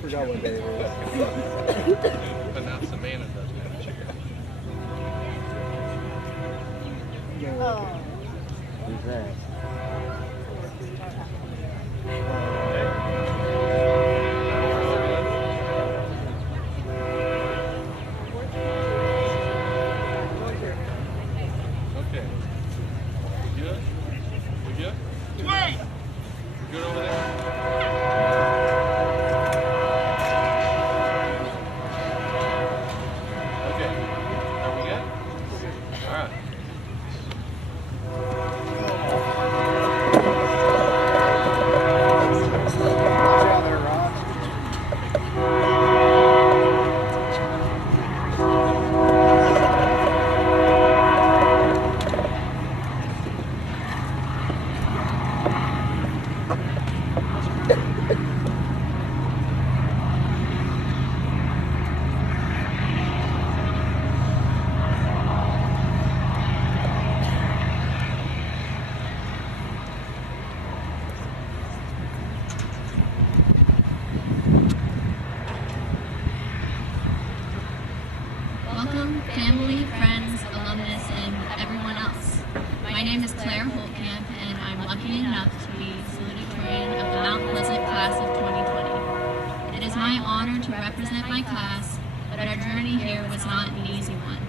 forgot what day it was. But now Savannah doesn't have a chair. Who's that? Okay. We good? We good? Wait! We good over there? Okay. Are we good? All right. Welcome, family, friends, alumnus, and everyone else. My name is Claire Holtkamp, and I'm lucky enough to be salutatorian of the Mount Pleasant class of 2020. It is my honor to represent my class, but our journey here was not an easy one.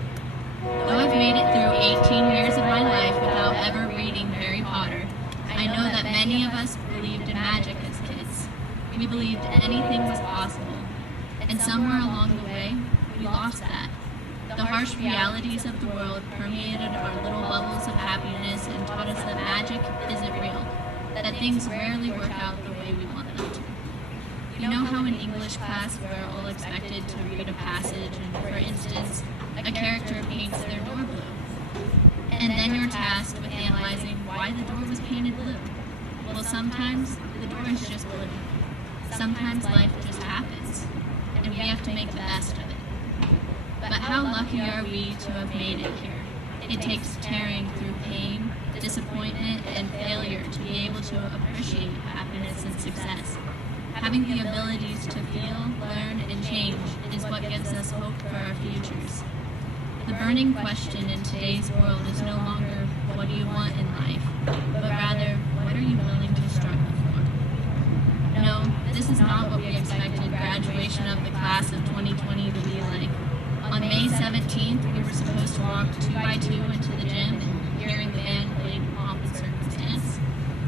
Though I've made it through 18 years of my life without ever reading Harry Potter, I know that many of us believed in magic as kids. We believed anything was possible, and somewhere along the way, we lost that. The harsh realities of the world permeated our little bubbles of happiness and taught us that magic isn't real, that things rarely work out the way we want them to. You know how in English class we're all expected to read a passage and, for instance, a character paints their door blue. And then you're tasked with analyzing why the door was painted blue. Well, sometimes the door is just blue. Sometimes life just happens, and we have to make the best of it. But how lucky are we to have made it here? It takes tearing through pain, disappointment, and failure to be able to appreciate happiness and success. Having the abilities to feel, learn, and change is what gives us hope for our futures. The burning question in today's world is no longer, what do you want in life, but rather, what are you willing to struggle for? No, this is not what we expected graduation of the class of 2020 to be like. On May 17th, we were supposed to walk 2 by 2 into the gym and hearing the band played Pomp and Circumstance.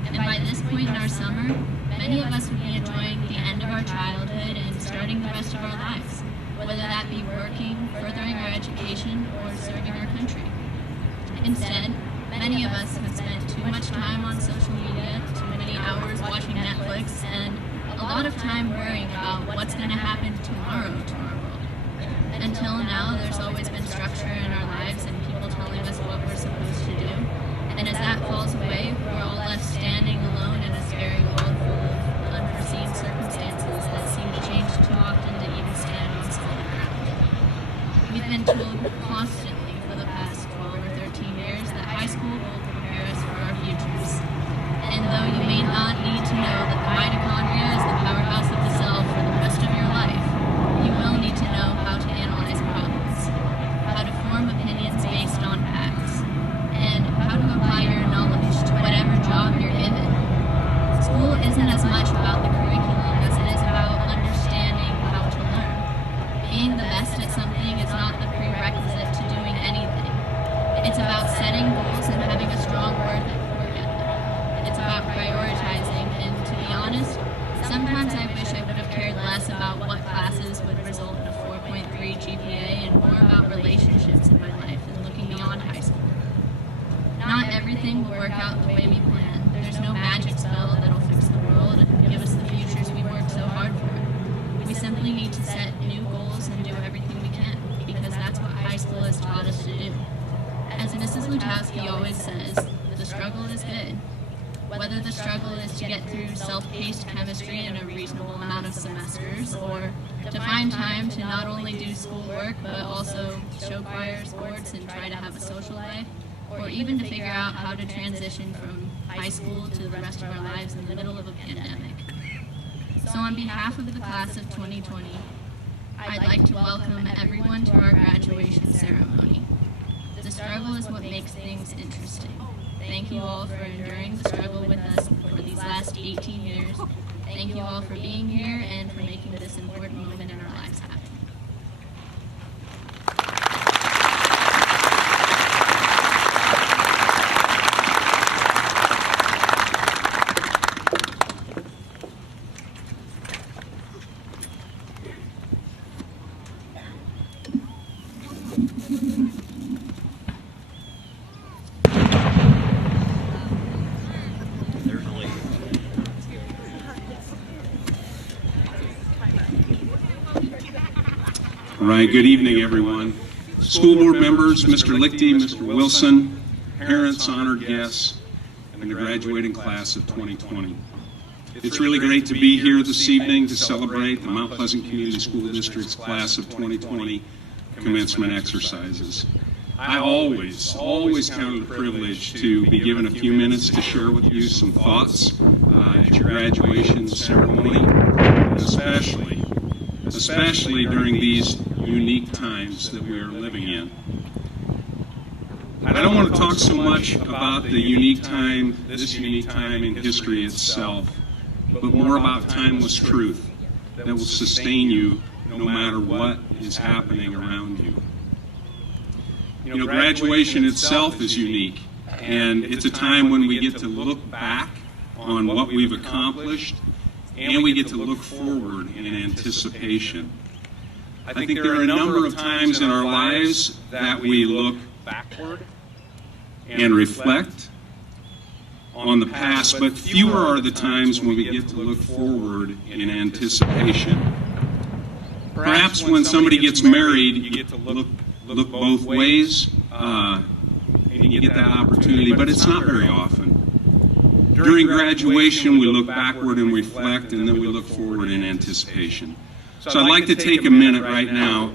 And by this point in our summer, many of us would be enjoying the end of our childhood and starting the rest of our lives, whether that be working, furthering our education, or serving our country. Instead, many of us have spent too much time on social media, too many hours watching Netflix, and a lot of time worrying about what's going to happen tomorrow to our world. Until now, there's always been structure in our lives and people telling us what we're supposed to do. And as that falls away, we're all left standing alone in a scary world full of unforeseen circumstances that seem to change too often to even stand on solid ground. We've been told constantly for the past 12 or 13 years that high school will prepare us for our futures. And though you may not need to know that the mitochondria is the powerhouse of the cell for the rest of your life, you will need to know how to analyze problems, how to form opinions based on facts, and how to apply your knowledge to whatever job you're given. School isn't as much about the curriculum as it is about understanding how to learn. Being the best at something is not the prerequisite to doing anything. It's about setting goals and having a strong work ethic. It's about prioritizing, and to be honest, sometimes I wish I would have cared less about what classes would result in a 4.3 GPA and more about relationships in my life and looking beyond high school. Not everything will work out the way we plan. There's no magic spell that'll fix the world and give us the futures we worked so hard for. We simply need to set new goals and do everything we can, because that's what high school has taught us to do. As Mrs. Lutowski always says, the struggle is good. Whether the struggle is to get through self-paced chemistry in a reasonable amount of semesters, or to find time to not only do schoolwork, but also show choir, sports, and try to have a social life, or even to figure out how to transition from high school to the rest of our lives in the middle of a pandemic. So on behalf of the class of 2020, I'd like to welcome everyone to our graduation ceremony. The struggle is what makes things interesting. Thank you all for enduring the struggle with us for these last 18 years. Thank you all for being here and for making this important moment in our lives happen. All right, good evening, everyone. School board members, Mr. Lichty, Mr. Wilson, parents, honored guests, and the graduating class of 2020. It's really great to be here this evening to celebrate the Mount Pleasant Community School District's class of 2020 commencement exercises. I always count it a privilege to be given a few minutes to share with you some thoughts at your graduation ceremony, and especially during these unique times that we are living in. I don't want to talk so much about the unique time, this unique time in history itself, but more about timeless truth that will sustain you no matter what is happening around you. You know, graduation itself is unique, and it's a time when we get to look back on what we've accomplished, and we get to look forward in anticipation. I think there are a number of times in our lives that we look backward and reflect on the past, but fewer are the times when we get to look forward in anticipation. Perhaps when somebody gets married, you get to look both ways, and you get that opportunity, but it's not very often. During graduation, we look backward and reflect, and then we look forward in anticipation. So I'd like to take a minute right now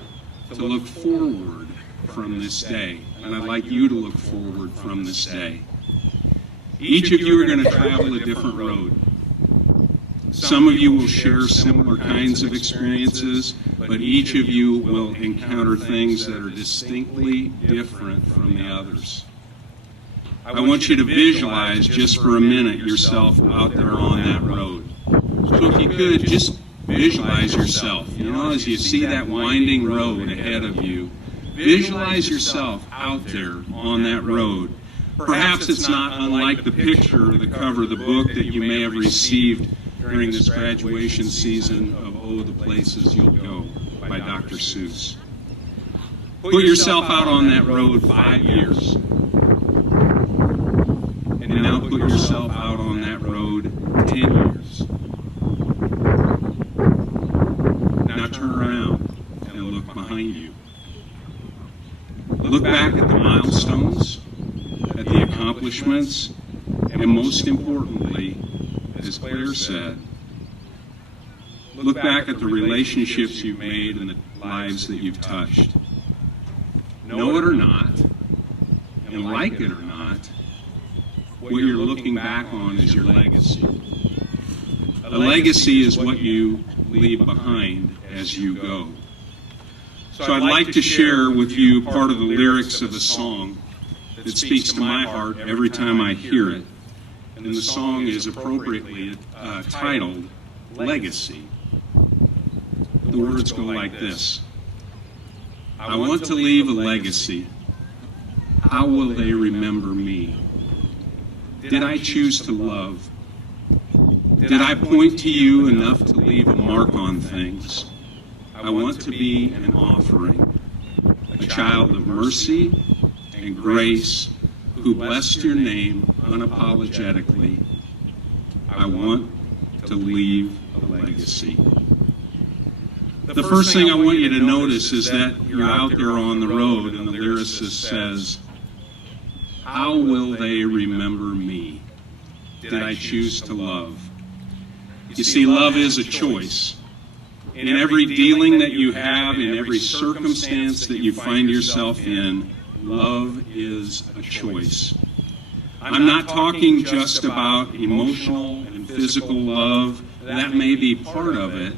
to look forward from this day, and I'd like you to look forward from this day. Each of you are going to travel a different road. Some of you will share similar kinds of experiences, but each of you will encounter things that are distinctly different from the others. I want you to visualize just for a minute yourself out there on that road. So if you could, just visualize yourself. You know, as you see that winding road ahead of you, visualize yourself out there on that road. Perhaps it's not unlike the picture or the cover of the book that you may have received during this graduation season of Oh, the Places You'll Go by Dr. Seuss. Put yourself out on that road 5 years. And now put yourself out on that road 10 years. Now turn around and look behind you. Look back at the milestones, at the accomplishments, and most importantly, as Claire said, look back at the relationships you've made and the lives that you've touched. Know it or not, and like it or not, what you're looking back on is your legacy. A legacy is what you leave behind as you go. So I'd like to share with you part of the lyrics of a song that speaks to my heart every time I hear it. And the song is appropriately titled Legacy. The words go like this. I want to leave a legacy. How will they remember me? Did I choose to love? Did I point to you enough to leave a mark on things? I want to be an offering, a child of mercy and grace who blessed your name unapologetically. I want to leave a legacy. The first thing I want you to notice is that you're out there on the road and the lyricist says, how will they remember me? Did I choose to love? You see, love is a choice. In every dealing that you have, in every circumstance that you find yourself in, love is a choice. I'm not talking just about emotional and physical love that may be part of it,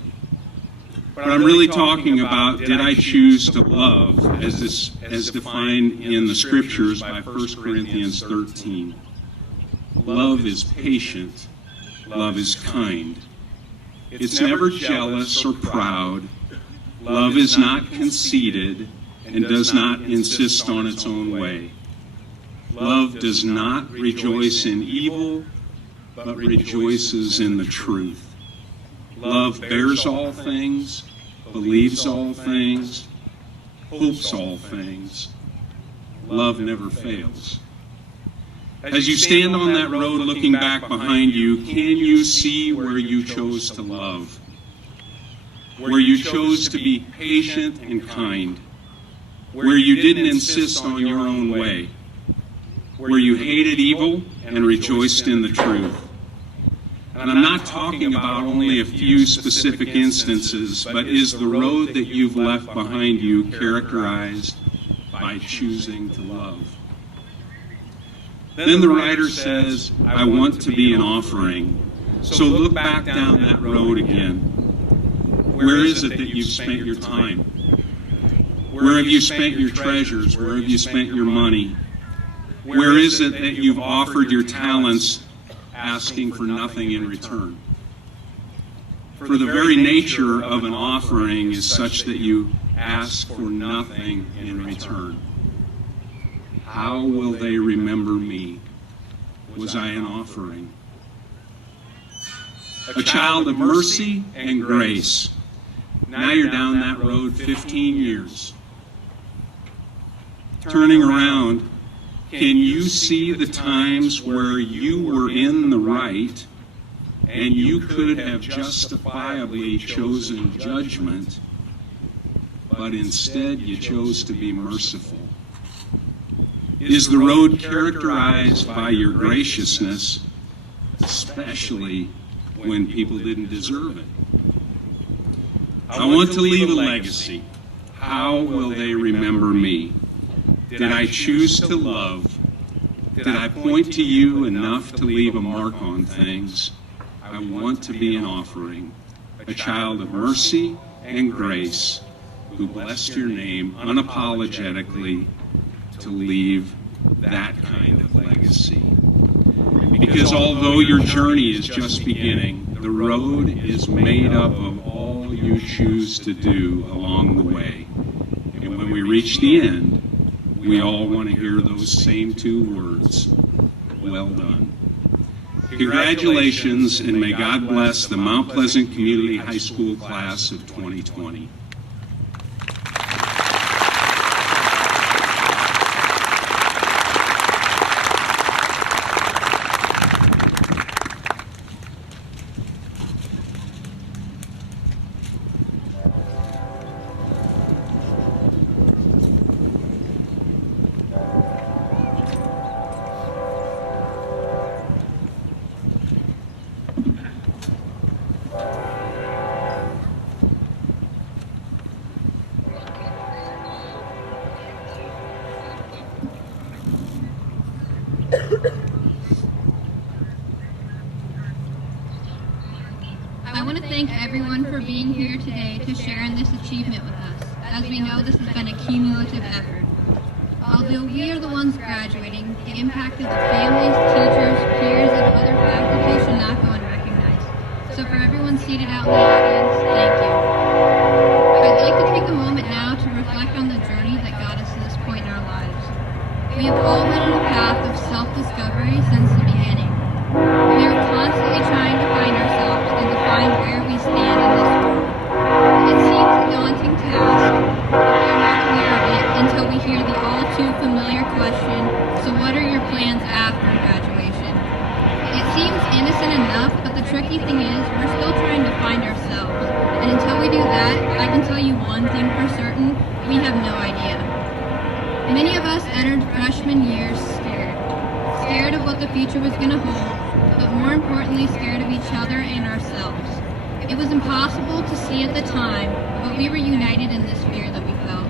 but I'm really talking about, did I choose to love as defined in the scriptures by 1 Corinthians 13? Love is patient. Love is kind. It's never jealous or proud. Love is not conceited and does not insist on its own way. Love does not rejoice in evil, but rejoices in the truth. Love bears all things, believes all things, hopes all things. Love never fails. As you stand on that road looking back behind you, can you see where you chose to love? Where you chose to be patient and kind? Where you didn't insist on your own way? Where you hated evil and rejoiced in the truth? And I'm not talking about only a few specific instances, but is the road that you've left behind you characterized by choosing to love? Then the writer says, I want to be an offering. So look back down that road again. Where is it that you've spent your time? Where have you spent your treasures? Where have you spent your money? Where is it that you've offered your talents asking for nothing in return? For the very nature of an offering is such that you ask for nothing in return. How will they remember me? Was I an offering? A child of mercy and grace. Now you're down that road 15 years. Turning around, can you see the times where you were in the right and you could have justifiably chosen judgment, but instead you chose to be merciful? Is the road characterized by your graciousness, especially when people didn't deserve it? I want to leave a legacy. How will they remember me? Did I choose to love? Did I point to you enough to leave a mark on things? I want to be an offering, a child of mercy and grace who blessed your name unapologetically to leave that kind of legacy. Because although your journey is just beginning, the road is made up of all you choose to do along the way. And when we reach the end, we all want to hear those same two words, well done. Congratulations, and may God bless the Mount Pleasant Community High School class of 2020. I want to thank everyone for being here today to share in this achievement with us. As we know, this has been a cumulative effort. Although we are the ones graduating, the impact of the families, teachers, peers, and other faculty should not go unrecognized. So for everyone seated out in the audience, thank you. I'd like to take a moment now to reflect on the journey that got us to this point in our lives. We have all been on a path of self-discovery since the beginning. We are constantly trying to find ourselves and to find where we stand in this world. It seems a daunting task, but we are not aware of it until we hear the all-too-familiar question, so what are your plans after graduation? It seems innocent enough, but the tricky thing is we're still trying to find ourselves. And until we do that, I can tell you one thing for certain, we have no idea. Many of us entered freshman year scared of what the future was going to hold, but more importantly, scared of each other and ourselves. It was impossible to see at the time, but we were united in this fear that we felt.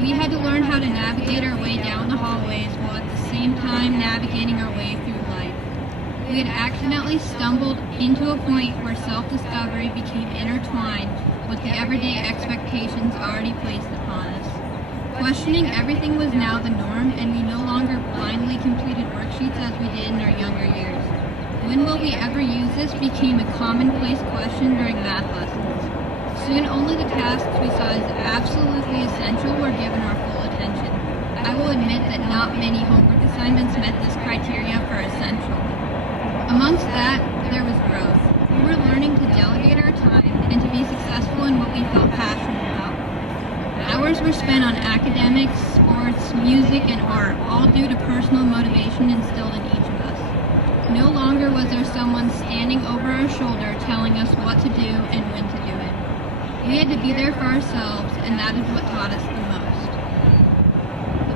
We had to learn how to navigate our way down the hallways while at the same time navigating our way through life. We had accidentally stumbled into a point where self-discovery became intertwined with the everyday expectations already placed upon us. Questioning everything was now the norm, and we no longer blindly completed worksheets as we did in our younger years. When will we ever use this became a commonplace question during math lessons. Soon only the tasks we saw as absolutely essential were given our full attention. I will admit that not many homework assignments met this criteria for essential. Amongst that, there was growth. We were learning to delegate our time and to be successful in what we felt passionate about. Hours were spent on academics, sports, music, and art, all due to personal motivation instilled in each of us. No longer was there someone standing over our shoulder telling us what to do and when to do it. We had to be there for ourselves, and that is what taught us the most.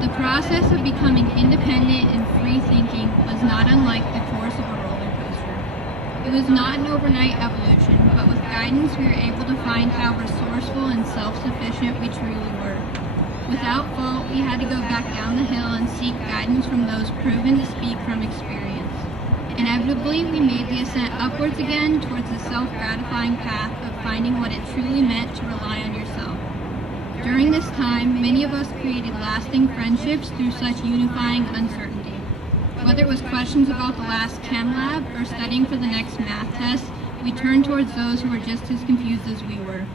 The process of becoming independent and free-thinking was not unlike the course of a roller coaster. It was not an overnight evolution, but with guidance we were able to find how resourceful and self-sufficient we truly were. Without fault, we had to go back down the hill and seek guidance from those proven to speak from experience. Inevitably, we made the ascent upwards again towards the self-gratifying path of finding what it truly meant to rely on yourself. During this time, many of us created lasting friendships through such unifying uncertainty. Whether it was questions about the last chem lab or studying for the next math test, we turned towards those who were just as confused as we were.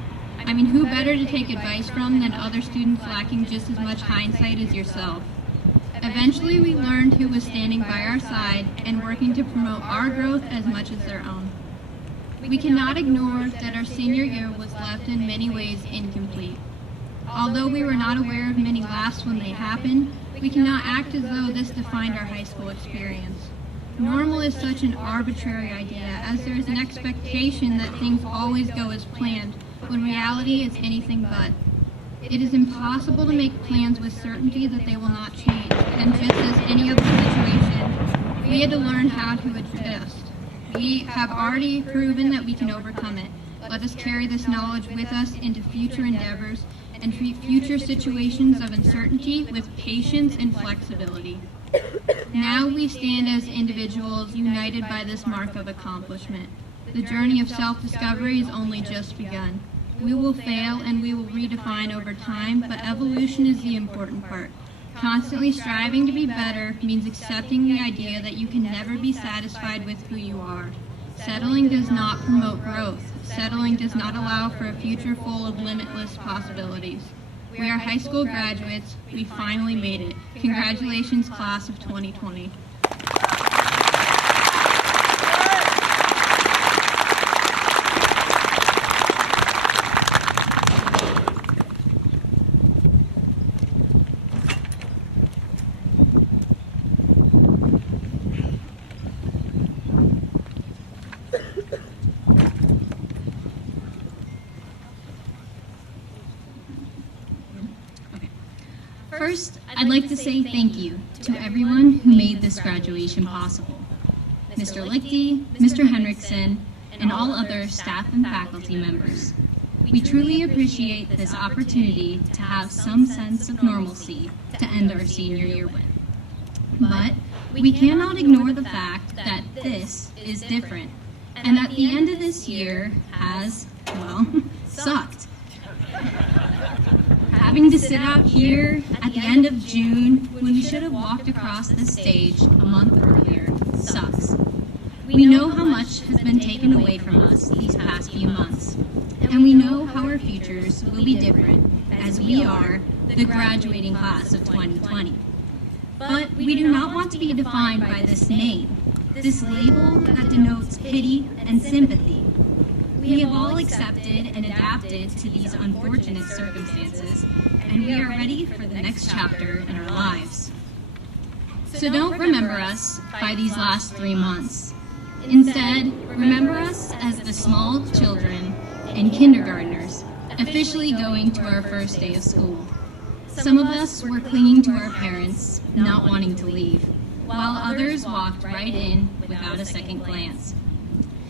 I mean, who better to take advice from than other students lacking just as much hindsight as yourself? Eventually, we learned who was standing by our side and working to promote our growth as much as their own. We cannot ignore that our senior year was left in many ways incomplete. Although we were not aware of many laughs when they happened, we cannot act as though this defined our high school experience. Normal is such an arbitrary idea, as there is an expectation that things always go as planned, when reality is anything but. It is impossible to make plans with certainty that they will not change, and just as any other situation, we had to learn how to adjust. We have already proven that we can overcome it. Let us carry this knowledge with us into future endeavors and treat future situations of uncertainty with patience and flexibility. Now we stand as individuals united by this mark of accomplishment. The journey of self-discovery is only just begun. We will fail and we will redefine over time, but evolution is the important part. Constantly striving to be better means accepting the idea that you can never be satisfied with who you are. Settling does not promote growth. Settling does not allow for a future full of limitless possibilities. We are high school graduates. We finally made it. Congratulations, class of 2020. First, I'd like to say thank you to everyone who made this graduation possible. Mr. Lichty, Mr. Henriksen, and all other staff and faculty members. We truly appreciate this opportunity to have some sense of normalcy to end our senior year with. But we cannot ignore the fact that this is different, and that the end of this year has, well, sucked. Having to sit out here at the end of June when we should have walked across this stage a month earlier sucks. We know how much has been taken away from us these past few months, and we know how our futures will be different as we are the graduating class of 2020. But we do not want to be defined by this name, this label that denotes pity and sympathy. We have all accepted and adapted to these unfortunate circumstances, and we are ready for the next chapter in our lives. So don't remember us by these last 3 months. Instead, remember us as the small children and kindergartners officially going to our first day of school. Some of us were clinging to our parents, not wanting to leave, while others walked right in without a second glance.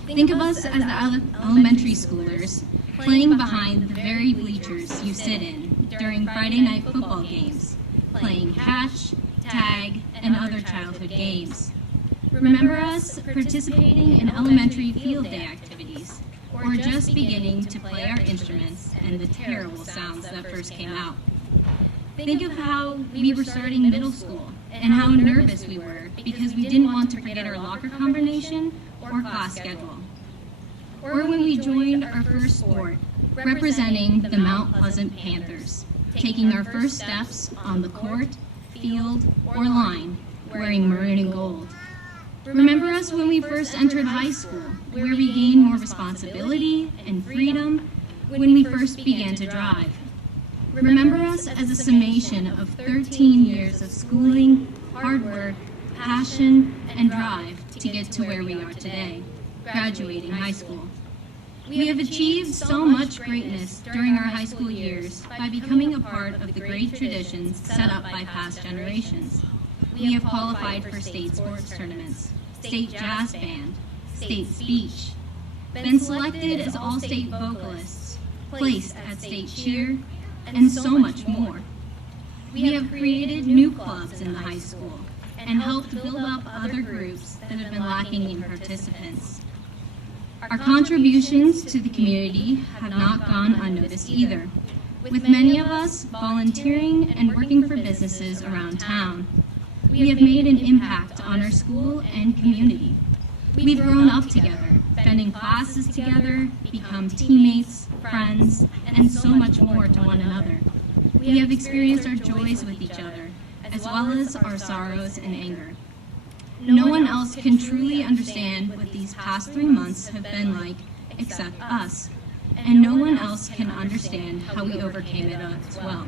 Think of us as the elementary schoolers playing behind the very bleachers you sit in during Friday night football games, playing catch, tag, and other childhood games. Remember us participating in elementary field day activities, or just beginning to play our instruments and the terrible sounds that first came out. Think of how we were starting middle school and how nervous we were because we didn't want to forget our locker combination or class schedule. Or when we joined our first sport, representing the Mount Pleasant Panthers, taking our first steps on the court, field, or line, wearing maroon and gold. Remember us when we first entered high school, where we gained more responsibility and freedom when we first began to drive. Remember us as a summation of 13 years of schooling, hard work, passion, and drive to get to where we are today, graduating high school. We have achieved so much greatness during our high school years by becoming a part of the great traditions set up by past generations. We have qualified for state sports tournaments, state jazz band, state speech, been selected as all-state vocalists, placed at state cheer, and so much more. We have created new clubs in the high school and helped build up other groups that have been lacking in participants. Our contributions to the community have not gone unnoticed either, with many of us volunteering and working for businesses around town. We have made an impact on our school and community. We've grown up together, been in classes together, become teammates, friends, and so much more to one another. We have experienced our joys with each other, as well as our sorrows and anger. No one else can truly understand what these past 3 months have been like except us, and no one else can understand how we overcame it as well.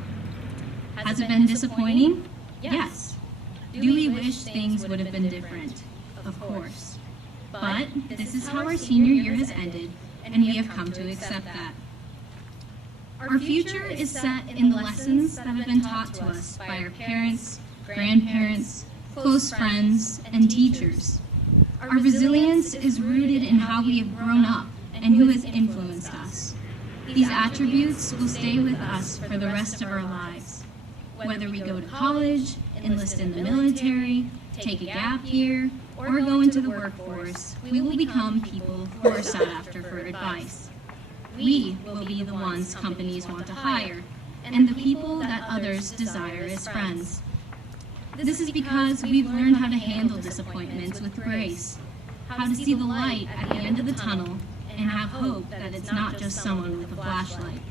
Has it been disappointing? Yes. Do we wish things would have been different? Of course. But this is how our senior year has ended, and we have come to accept that. Our future is set in the lessons that have been taught to us by our parents, grandparents, close friends, and teachers. Our resilience is rooted in how we have grown up and who has influenced us. These attributes will stay with us for the rest of our lives. Whether we go to college, enlist in the military, take a gap year, or go into the workforce, we will become people who are sought after for advice. We will be the ones companies want to hire, and the people that others desire as friends. This is because we've learned how to handle disappointments with grace, how to see the light at the end of the tunnel, and have hope that it's not just someone with a flashlight.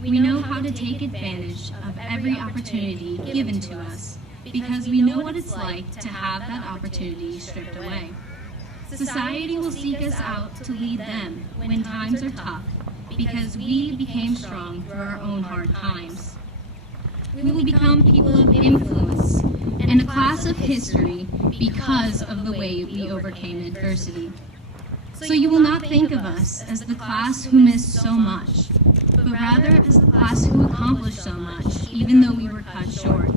We know how to take advantage of every opportunity given to us because we know what it's like to have that opportunity stripped away. Society will seek us out to lead them when times are tough because we became strong through our own hard times. We will become people of influence and a class of history because of the way we overcame adversity. So you will not think of us as the class who missed so much, but rather as the class who accomplished so much, even though we were cut short.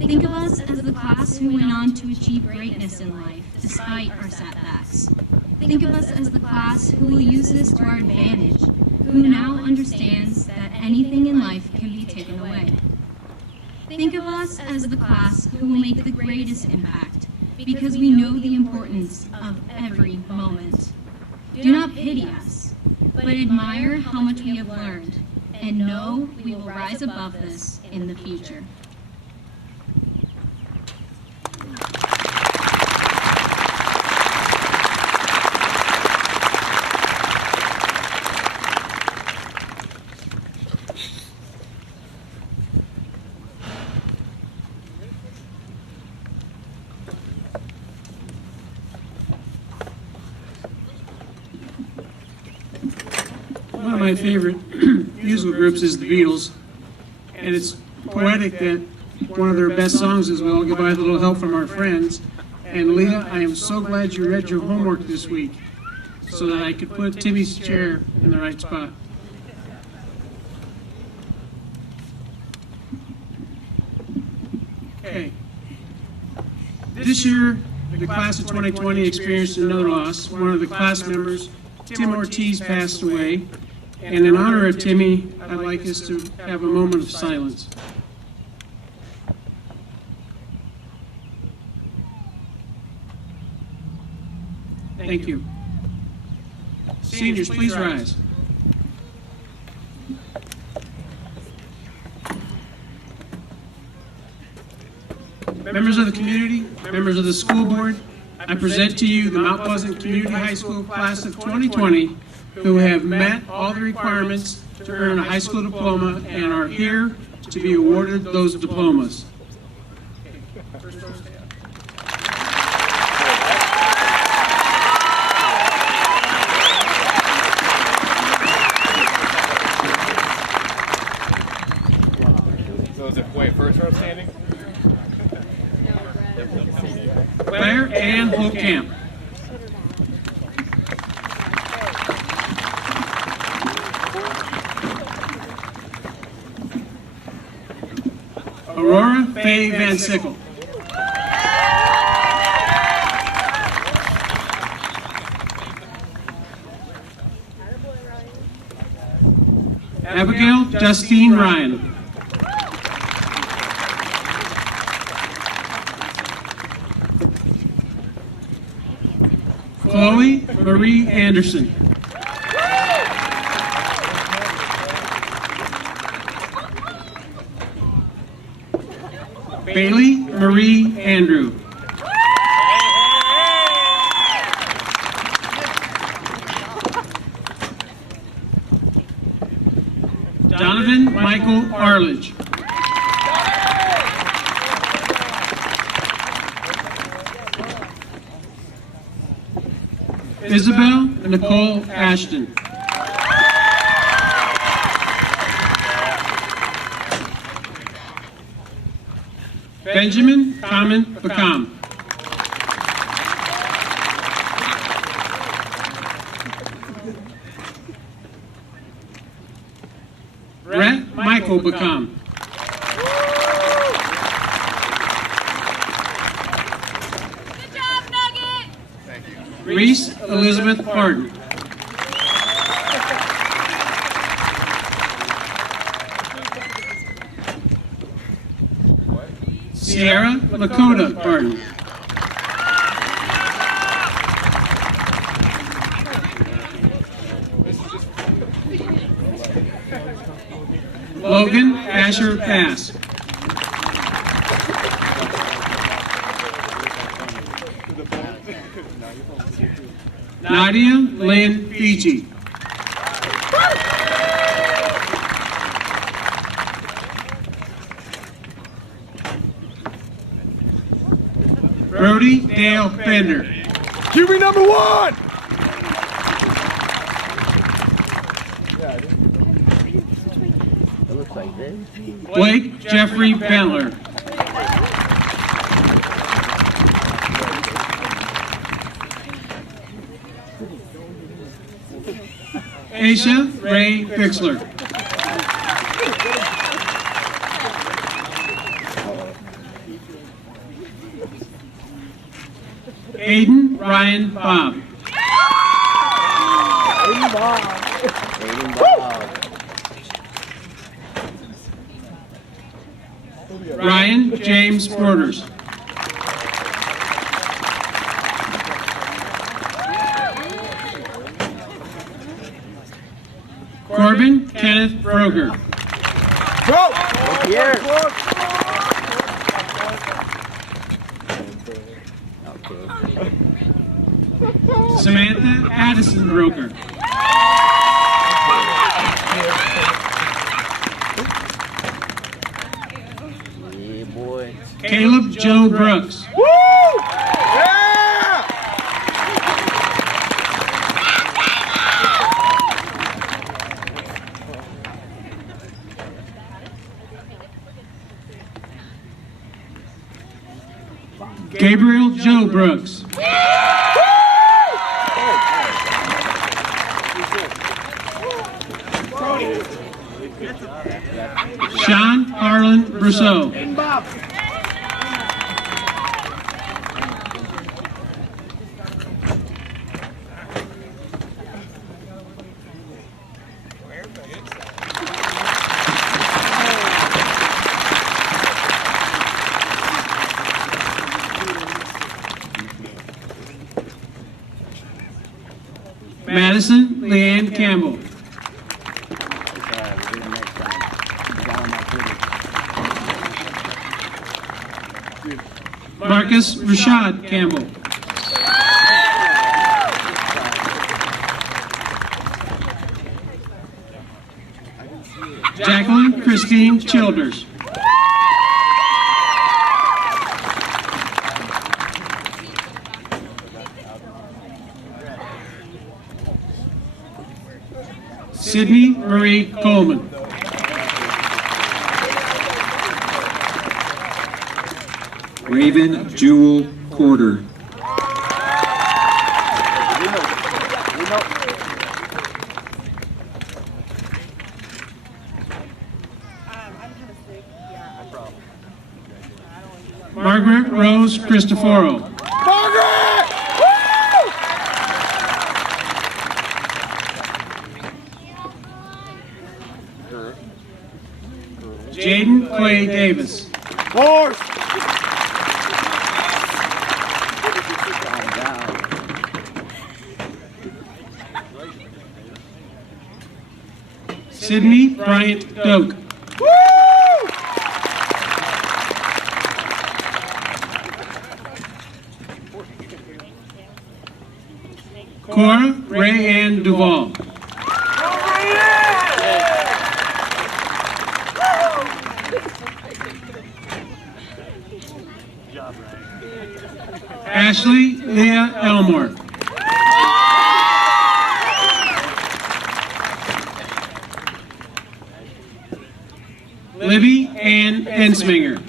Think of us as the class who went on to achieve greatness in life, despite our setbacks. Think of us as the class who will use this to our advantage, who now understands that anything in life can be taken away. Think of us as the class who will make the greatest impact, because we know the importance of every moment. Do not pity us, but admire how much we have learned, and know we will rise above this in the future. One of my favorite musical groups is the Beatles, and it's poetic that one of their best songs is "We'll Get By with a Little Help from Our Friends." And Leah, I am so glad you read your homework this week so that I could put Timmy's chair in the right spot. Okay. This year, the class of 2020 experienced another loss. One of the class members, Tim Ortiz, passed away. And in honor of Timmy, I'd like us to have a moment of silence. Thank you. Seniors, please rise. Members of the community, members of the school board, I present to you the Mount Pleasant Community High School class of 2020 who have met all the requirements to earn a high school diploma and are here to be awarded those diplomas. So is it, wait, first row standing? Claire Ann Holtkamp. Aurora Faye Van Sickle. Abigail Justine Ryan. Chloe Marie Anderson. Bailey Marie Andrew. Donovan Michael Arledge. Isabel Nicole Ashton. Benjamin Common Bacam. Brett Michael Bacam. Good job, Nugget! Reese Elizabeth Pardon. Sierra Lakota Pardon. Logan Asher Pass. Nadia Lynn Fiji. Brody Dale Bender. QB number 1! It looks like this. Blake Jeffrey Bentler. Aisha Ray Bixler. Aiden Ryan Bob. Aiden Bob. Ryan James Borders. Corbin Kenneth Broger. Go! Here. Samantha Addison Broker. Yeah, boy. Caleb Joe Brooks. Woo! Yeah! Gabriel Joe Brooks. Sean Harlan Brousseau. Madison Leanne Campbell. Marcus Rashad Campbell. Jacqueline Christine Childers. Sydney Marie Coleman. Raven Jewel Porter. Margaret Rose Cristoforo. Margaret! Jaden Clay Davis. Horse! Sydney Bryant Doak. Cora Ray Ann Duvall. Ashley Leah Elmore. Libby Ann Ensminger.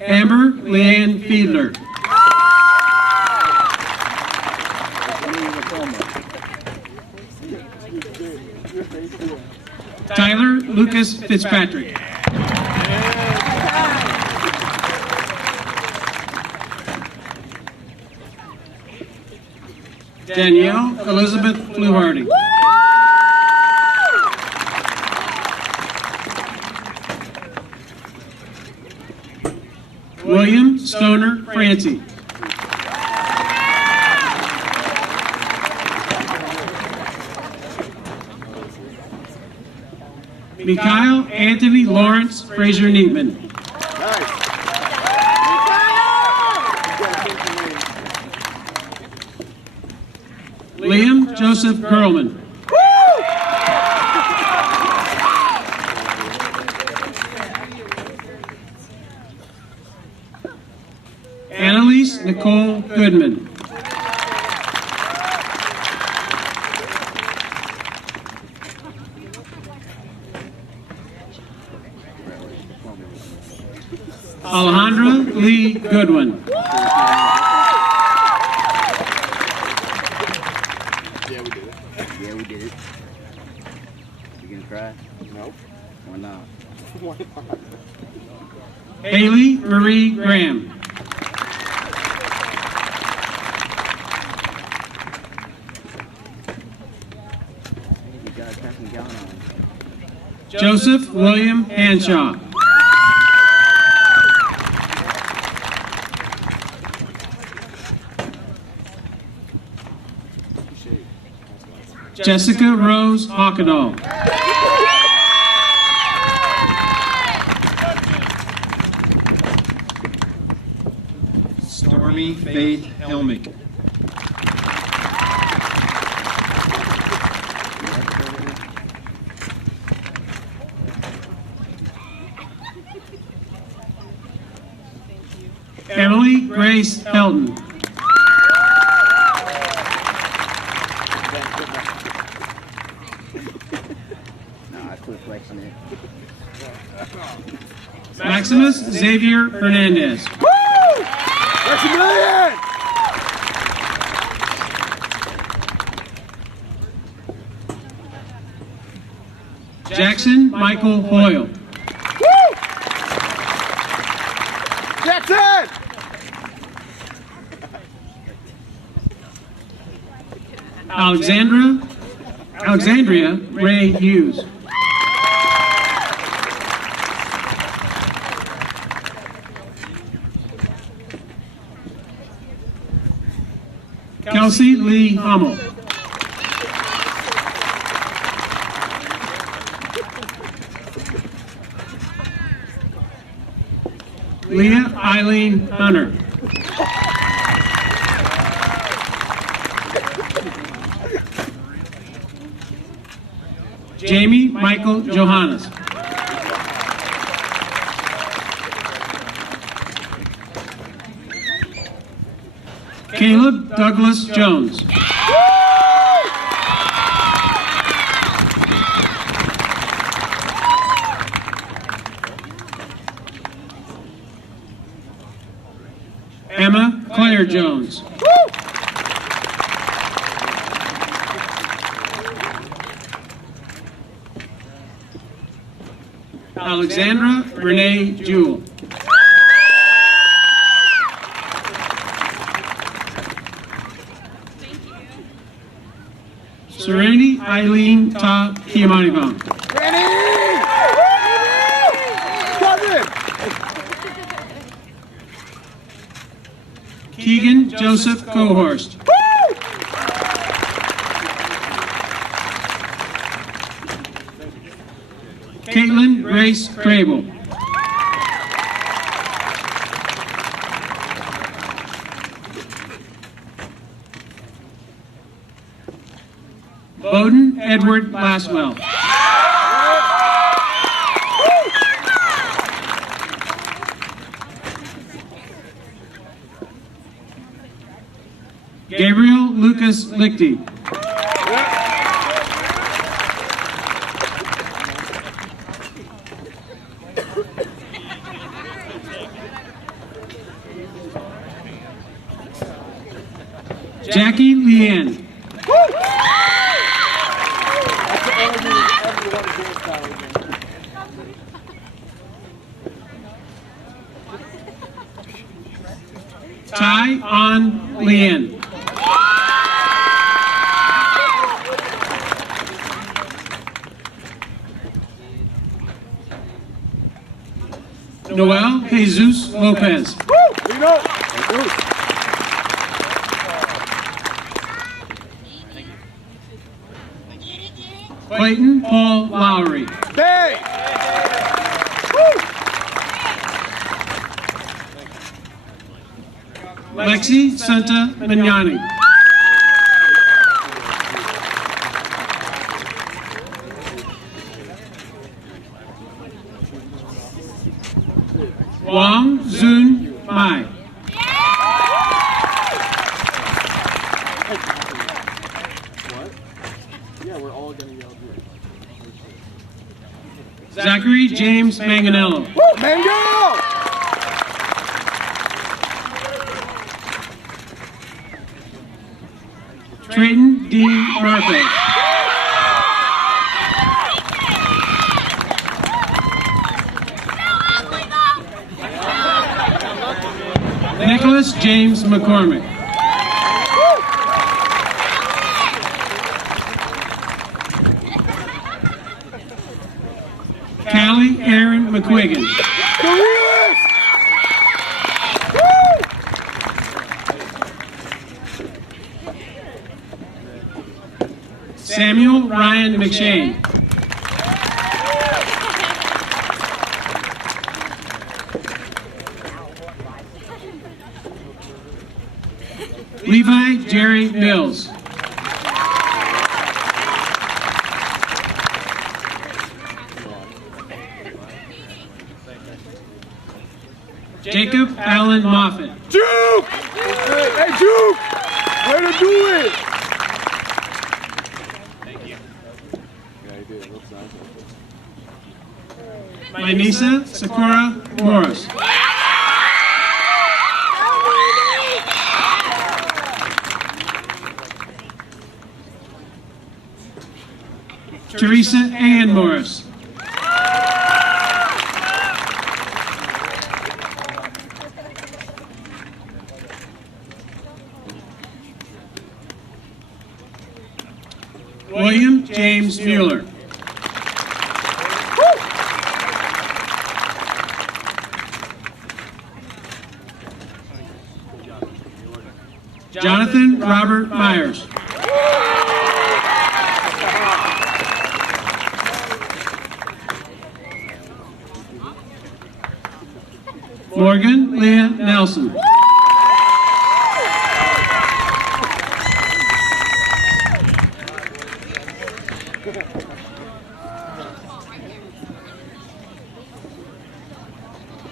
Amber Leanne Fiedler. Tyler Lucas Fitzpatrick. Danielle Elizabeth Fluharty. William Stoner Francie. Mikhail Anthony Lawrence Fraser Neatman. Liam Joseph Perlman. Annalise Nicole Goodman. Alejandra Lee Goodwin. Yeah, we did it. Yeah, we did it. You gonna cry? Nope. Why not? Why not? Haley Marie Graham. You got a second gown on. Joseph William Hanshaw. Jessica Rose Hawkadall. Stormy Faith Helmick. Emily Grace Helton. Nah, I quit flexing it. Maximus Xavier Hernandez. Maximilian! Jackson Michael Hoyle. Jackson! Alexandria Ray Hughes. Kelsey Lee Hummel. Leah Eileen Hunter. Jamie Michael Johannes. Caleb Douglas Jones. Emma Claire Jones. Alexandra Renee Jewell. Serenity Eileen Ta Kiamanivong. Keegan Joseph Cohorst. Caitlin Grace Crable. Bowden Edward Laswell. Gabriel Lucas Lichty. Jackie Leanne. Ty On Leanne. Noel Jesus Lopez. Clayton Paul Lowry. Lexi Santa Mignani. Wang Zun Mai. Zachary James Manganello. Trayton D. Murphy. Nicholas James McCormick. Callie Aaron McQuiggan. Samuel Ryan McShane. Levi Jerry Mills. Jacob Allen Moffitt. Juke! Hey, Juke! Way to do it! Thank you. Mynisa Sakura Morris. Teresa Ann Morris. William James Mueller. Jonathan Robert Myers. Morgan Leah Nelson.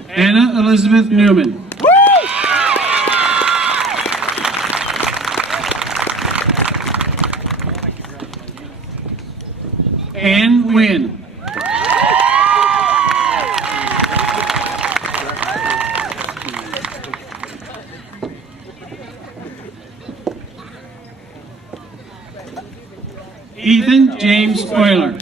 Anna Elizabeth Newman. Ann Wynn. Ethan James Euler.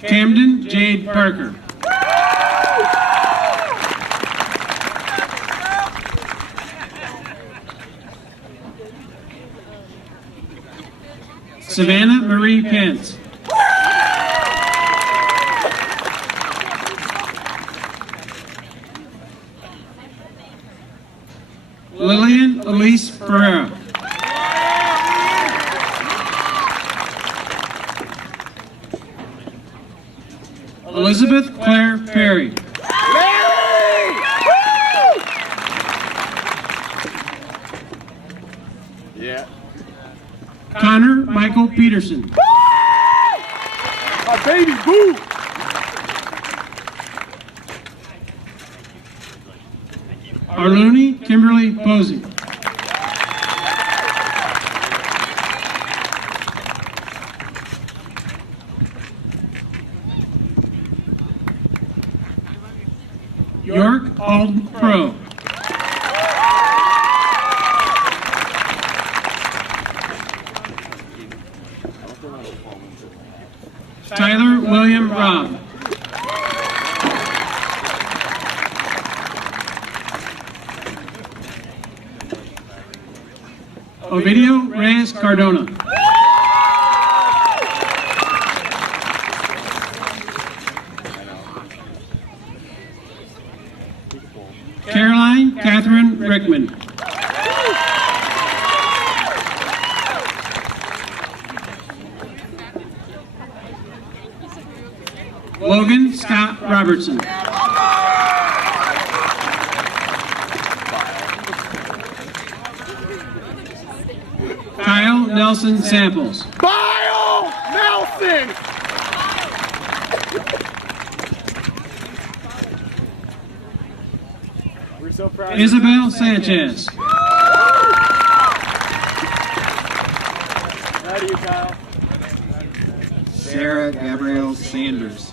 Camden Jade Parker. Savannah Marie Pence. Lillian Elise Pereira. Elizabeth Claire Perry. Yeah. Connor Michael Peterson. My baby, boo! Arluni Kimberly Posey. York Alden Pro. Tyler William Robb. Ovidio Reyes Cardona. Caroline Catherine Rickman. Logan Scott Robertson. Kyle Nelson Samples. Kyle Nelson! We're so proud of you. Isabel Sanchez. Proud of you, Kyle. Sarah Gabrielle Sanders.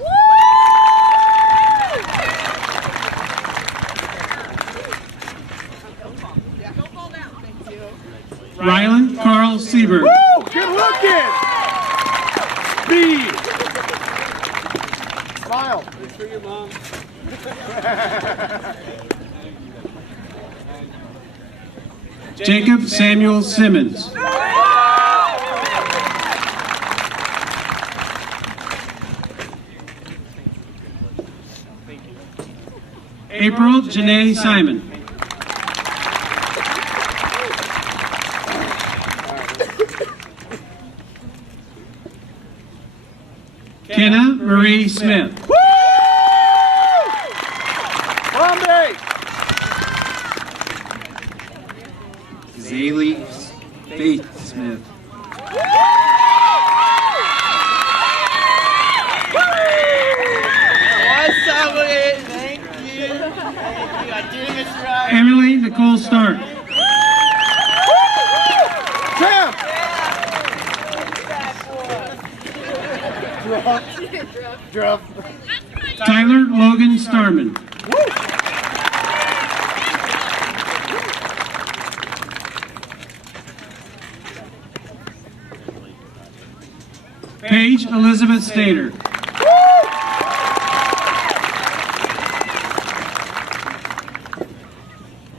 Rylan Carl Seaberg. Woo! Good looking! Speed! Smile. It's for your mom. Jacob Samuel Simmons. April Janae Simon. Kenna Marie Smith. Woo! Bombay! Zaylee Faith Smith. What's up with it? Thank you. Thank you. I did it, Mr. Ryan. Emily Nicole Stark. Cam! Drop. Tyler Logan Starman. Paige Elizabeth Stater.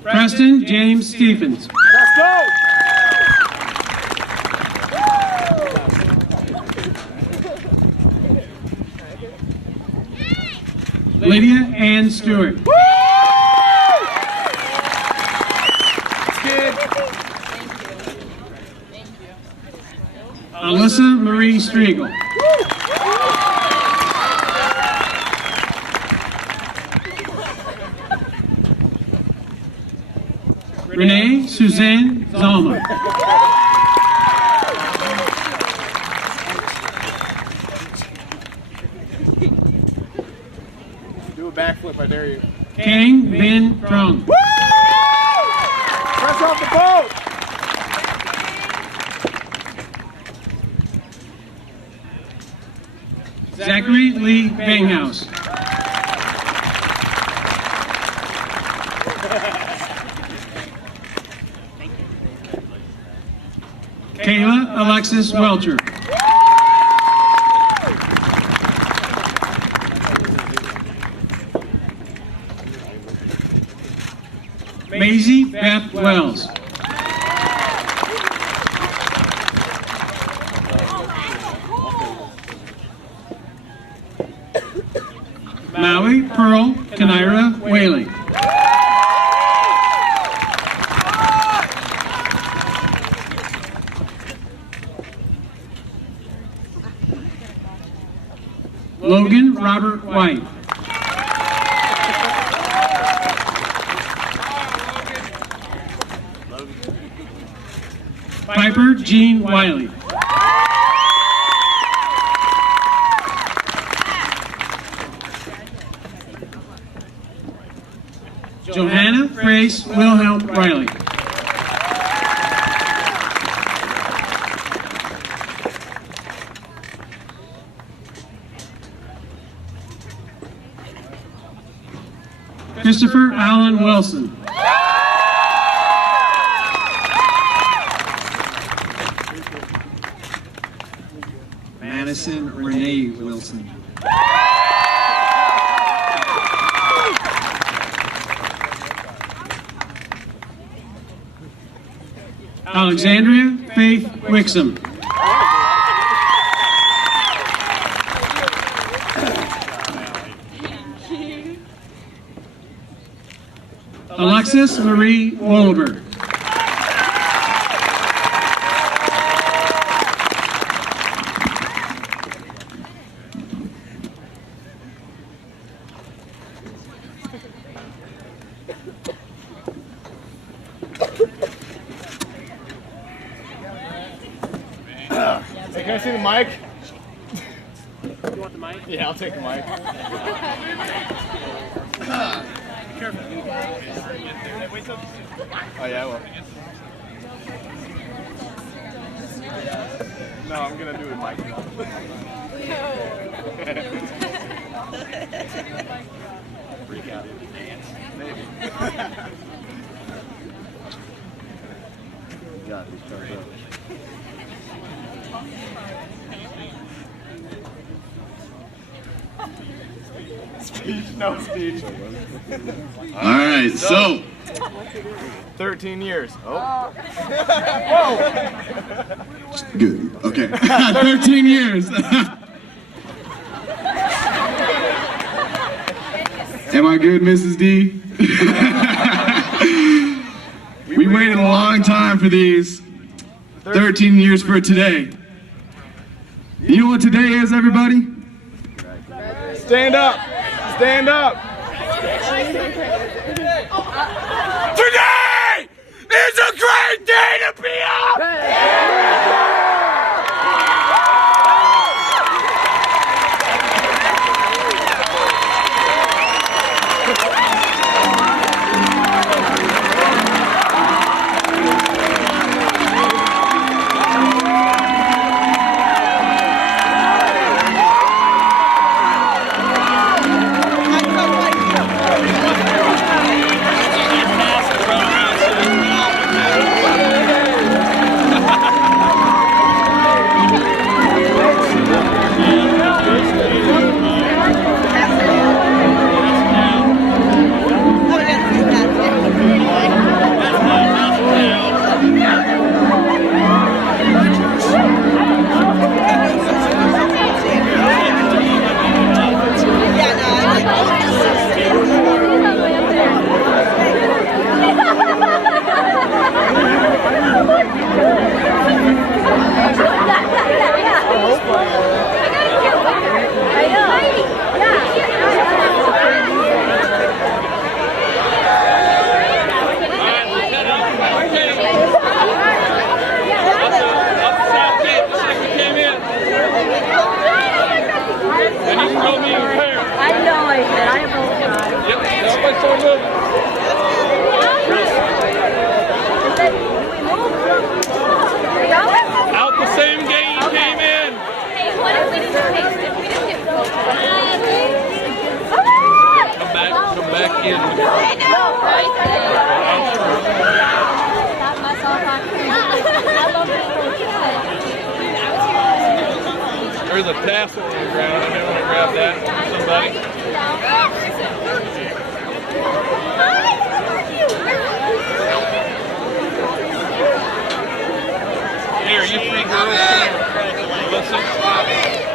Preston James Stephens. Let's go! Lydia Ann Stewart. Alyssa Marie Striegel. Renee Suzanne Zalma. Do a backflip, I dare you. Kang Bin Trong. Press off the boat! Zachary Lee Banghouse. Kayla Alexis Welcher. Maisie Beth Wells. Maui Pearl Kanira Whaley. Logan Robert White. Piper Jean Wiley. Johanna Grace Wilhelm Riley. Christopher Allen Wilson. Madison Renee Wilson. Alexandria Faith Wixom. Alexis Marie Wolberg. Hey, can I see the mic? You want the mic? Yeah, I'll take the mic. Careful. Oh yeah, I will. No, I'm gonna do it mic. Freak out. Maybe. Got this charged up. Speech, no speech. All right, so 13 years. Oh. good. Okay, 13 years. Am I good, Mrs. D? We waited a long time for these. 13 years for today. You know what today is, everybody? Stand up. Stand up. Today is a great day to be up! tassel on the ground. I may want to grab that from somebody. Here, you three girls, listen.